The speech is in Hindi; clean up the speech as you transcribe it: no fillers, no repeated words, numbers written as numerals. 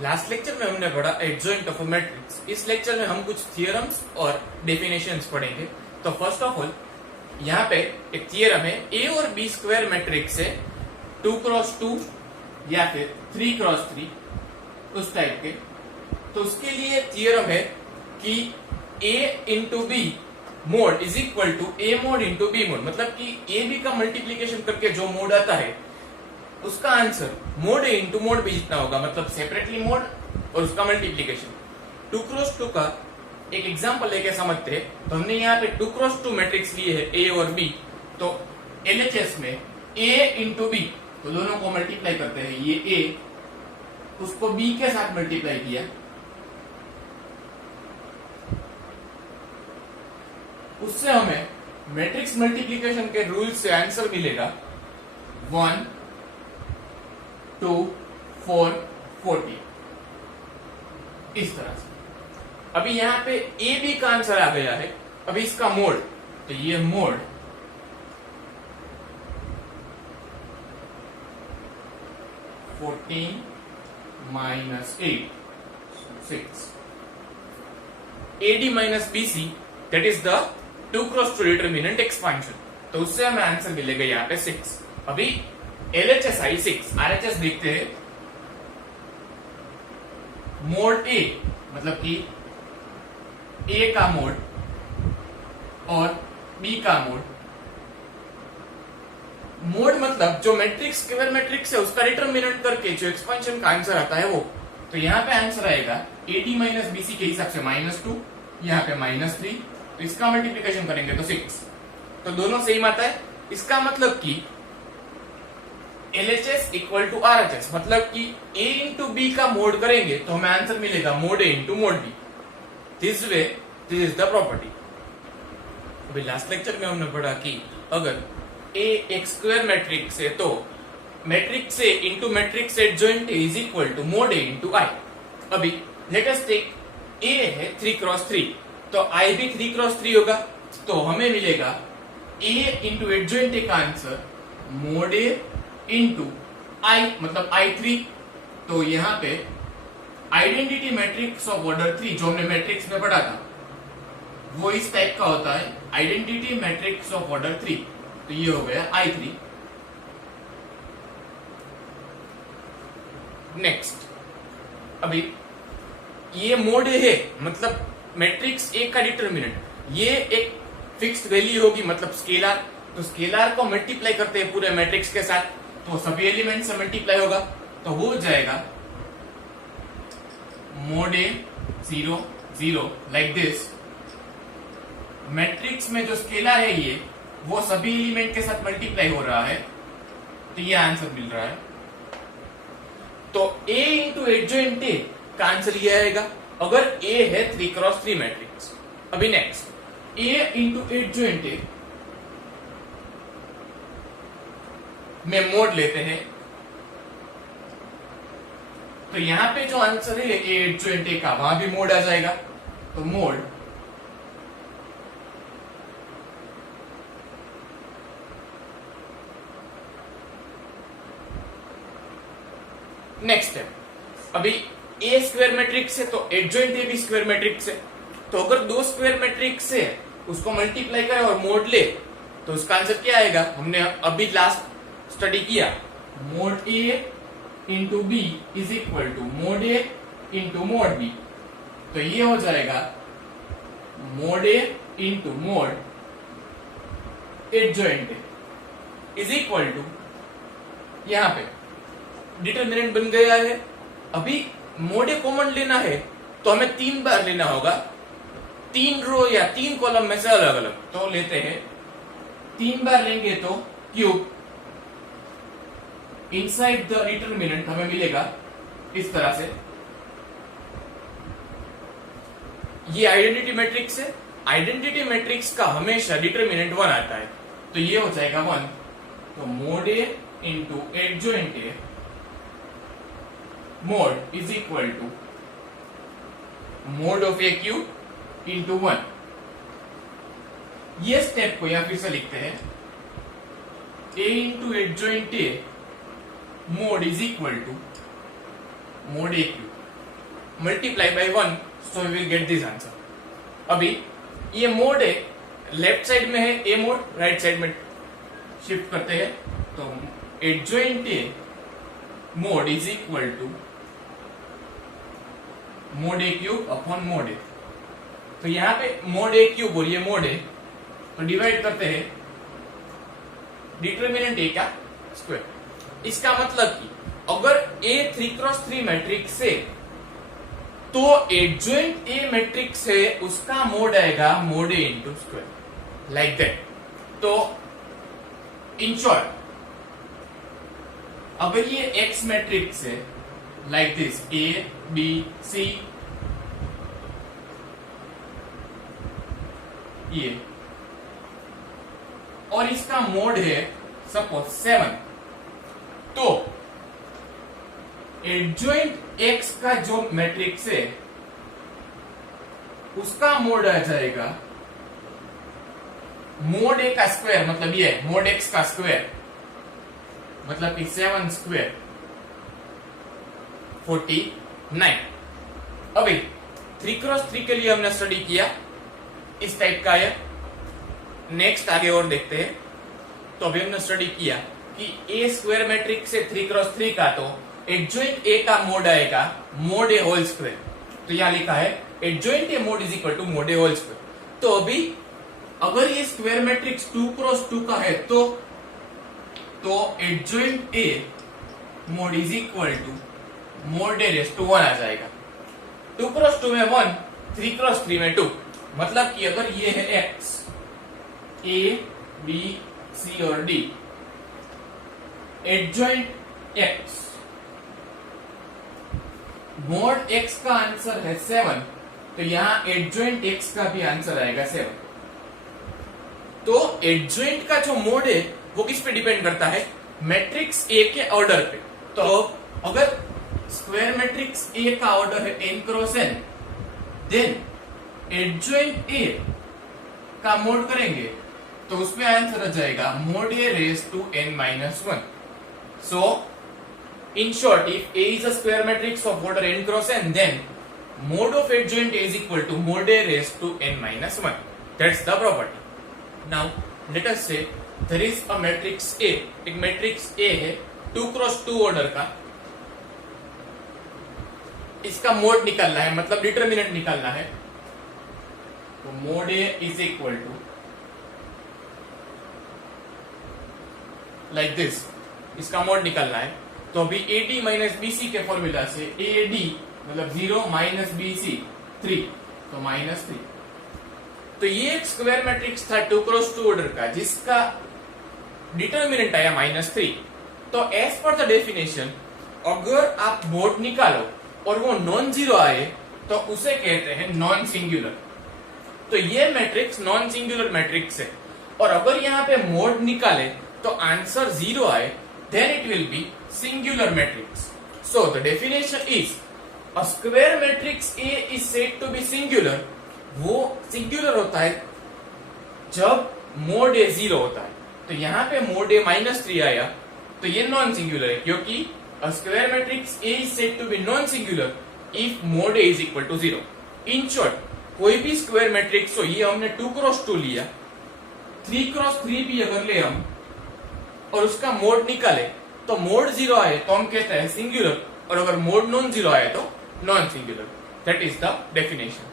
लास्ट लेक्चर में हमने पढ़ा एडजॉइंट ऑफ अ मैट्रिक्स। इस लेक्चर में हम कुछ थियरम्स और डेफिनेशंस पढ़ेंगे। तो फर्स्ट ऑफ ऑल यहाँ पे एक थियरम है, ए और बी स्क्वायर मैट्रिक्स है 2x2 या फिर 3x3 उस टाइप के। तो उसके लिए थियरम है कि a into B mod is equal to A mod into B mod, मतलब कि ए बी का मल्टीप्लीकेशन करके जो मोड आता है उसका answer mode A into mod B जितना होगा, मतलब सेपरेटली मोड और उसका मल्टीप्लीकेशन। 2x2 का एक एग्जांपल लेके समझते हैं। तो हमने यहाँ पे 2x2 मैट्रिक्स लिए है ए और बी। तो एलएचएस में ए इंटू बी, तो दोनों को मल्टीप्लाई करते हैं। ये ए उसको बी के साथ मल्टीप्लाई किया, उससे हमें मैट्रिक्स मल्टीप्लीकेशन के रूल से आंसर मिलेगा 1 2 4 40 इस तरह से। अभी यहाँ पे ए बी का आंसर आ गया है। अभी इसका मोड, तो ये mode 14 minus 8 6 AD minus BC that is the 2x2 determinant expansion. तो उससे हमें आंसर मिलेगा यहाँ पे 6। अभी LHS आई 6, RHS देखते हैं। मोड ए मतलब कि ए का मोड और बी का मोड। मोड मतलब जो मैट्रिक्स स्क्वायर मैट्रिक्स है उसका डिटरमिनेंट करके जो एक्सपेंशन का आंसर आता है वो। तो यहाँ पे आंसर आएगा AD माइनस BC के हिसाब से -2, यहाँ पे -3। तो इसका मल्टीप्लीकेशन करेंगे तो 6। तो दोनों सेम आता है। इसका मतलब कि LHS इक्वल टू RHS, मतलब कि A इंटू बी का मोड करेंगे तो हमें आंसर मिलेगा mod A into mod B. This way this is the property. अभी लास्ट लेक्चर में हमने पढ़ा कि अगर A एक स्क्वायर मैट्रिक्स है तो matrix A into matrix adjoint is equal to mod A into I। अभी लेट अस टेक A है 3x3, तो I भी 3x3 होगा। तो हमें मिलेगा A इंटू एडजॉइंट का answer mode A into I, मतलब I3। तो यहाँ पे आइडेंटिटी मैट्रिक्स ऑफ ऑर्डर 3 जो हमने मैट्रिक्स में पढ़ा था वो इस टाइप का होता है, आइडेंटिटी मैट्रिक्स ऑफ ऑर्डर 3। तो ये हो गया I3। नेक्स्ट, अभी ये मोड है, मतलब मैट्रिक्स ए का डिटरमिनेंट, ये एक फिक्स्ड वैल्यू होगी, मतलब स्केलर। तो स्केलर को मल्टीप्लाई करते हैं पूरे मैट्रिक्स के साथ, तो सभी एलिमेंट से मल्टीप्लाई होगा। तो हो जाएगा mod A 0 0 like this. Matrix में जो स्केलर है ये वो सभी एलिमेंट के साथ मल्टीप्लाई हो रहा है, तो ये आंसर मिल रहा है। तो A इंटू एडजॉइंट ए का आंसर ये आएगा अगर A है 3x3 मैट्रिक्स। अभी नेक्स्ट, A इंटू एडजॉइंट ए में मोड लेते हैं। तो यहां पे जो आंसर है A एडजॉइंट ए का, वहां भी मोड आ जाएगा। तो मोड नेक्स्ट है, अभी ए स्क्वायर मैट्रिक्स है तो एडजॉइंट ए भी स्क्वायर मैट्रिक्स है। तो अगर दो स्क्वायर मैट्रिक्स है उसको मल्टीप्लाई करे और मोड ले तो उसका आंसर क्या आएगा, हमने अभी लास्ट स्टडी किया। Mod A into B is equal to mod A into mod B. तो ये हो जाएगा mod A into mod adjoint A is equal to, यहां पे डिटरमिनेंट बन गया है। अभी मोड ए कॉमन लेना है तो हमें 3 बार लेना होगा, 3 रो या 3 कॉलम में से अलग अलग। तो लेते हैं 3 बार लेंगे तो क्यूब इनसाइड द डिटरमिनेंट हमें मिलेगा इस तरह से। ये आइडेंटिटी मैट्रिक्स है, आइडेंटिटी मैट्रिक्स का हमेशा डिटरमिनेंट 1 आता है। तो ये हो जाएगा 1। तो mod A into adjoint A mod is equal to mod of A cube into 1। ये स्टेप को यहां फिर से लिखते हैं, A into adjoint A mod is equal to mod A cube. Multiply by 1, so we will get this answer. अभी ये मोड है, लेफ्ट साइड में है ए मोड, राइट साइड में शिफ्ट करते हैं, तो adjoint A mod is equal to mod A cube upon mode ए। तो यहाँ पे मोड ए क्यूब और ये मोड ए, तो डिवाइड करते हैं डिटरमिनेंट ए का स्क्वायर। इसका मतलब कि अगर ए 3x3 मैट्रिक्स है तो एडजॉइंट ए मैट्रिक्स है उसका मोड आएगा mod A into square, like that. तो इन शॉर्ट अगर ये एक्स मैट्रिक्स है like this A B C, ये और इसका मोड है सपोज 7, तो एडजॉइंट एक्स का जो मैट्रिक्स है उसका मोड आ जाएगा मोड ए का स्क्वायर, मतलब ये मोड एक्स का स्क्वायर, मतलब कि 7 स्क्वायर 49। अभी 3x3 के लिए हमने स्टडी किया, इस टाइप का है। नेक्स्ट आगे और देखते हैं। तो अभी हमने स्टडी किया कि ए स्क्वायर मैट्रिक्स से 3x3 का, तो एडजॉइंट ए का मोड आएगा मोड ए होल स्क्वायर। तो यहां लिखा है adjoint A mod is equal to mod A whole square. तो अभी अगर ये स्क्वायर मैट्रिक्स 2x2 का है तो adjoint A mod is equal to mod A raise to 1 आ जाएगा। 2x2 में 1, 3x3 में 2, मतलब कि अगर ये है एक्स, ए बी सी और D, adjoint x, mode x का आंसर है 7, तो यहां एडजॉइंट एक्स का भी आंसर आएगा 7। तो एडजॉइंट का जो मोड है वो किस पे डिपेंड करता है? मैट्रिक्स ए के ऑर्डर पे। तो अगर स्क्वायर मैट्रिक्स ए का ऑर्डर है n क्रॉस n, देन एडजॉइंट ए का मोड करेंगे तो उसमें आंसर आ जाएगा mod A raise to n-1। So in short, if A is a square matrix of order n cross n, then mode of adjoint A is equal to mode A raised to n-1. That's the property. Now let us say there is a matrix A. एक matrix A है 2x2 ऑर्डर का, इसका मोड निकालना है, मतलब डिटरमिनेंट निकालना है। तो mode A is equal to like this, इसका मोड निकालना है। तो अभी AD माइनस BC के फॉर्मूला से AD मतलब 0 माइनस BC 3, तो -3। तो ये एक स्क्वायर मैट्रिक्स था 2x2 ऑर्डर का जिसका डिटरमिनेंट आया -3। तो एज पर द डेफिनेशन अगर आप मोड निकालो और वो नॉन जीरो आए तो उसे कहते हैं नॉन सिंगुलर। तो ये मैट्रिक्स नॉन सिंगुलर मैट्रिक्स है, और अगर यहाँ पे मोड निकाले तो आंसर 0 आए, then it will be singular matrix. So the definition is a square matrix A is said to be singular. वो singular होता है जब मोड A 0 होता है। तो यहाँ पे मोड A -3 आया तो ये नॉन सिंगुलर है, क्योंकि a square matrix A is said to be non singular if mode A is equal to 0. In short, कोई भी स्क्वायर मैट्रिक्स हो, ये हमने 2x2 लिया, 3x3 भी अगर ले हम और उसका मोड निकाले तो मोड 0 आए तो हम कहते हैं सिंगुलर, और अगर मोड नॉन 0 आए तो non singular. That is the definition.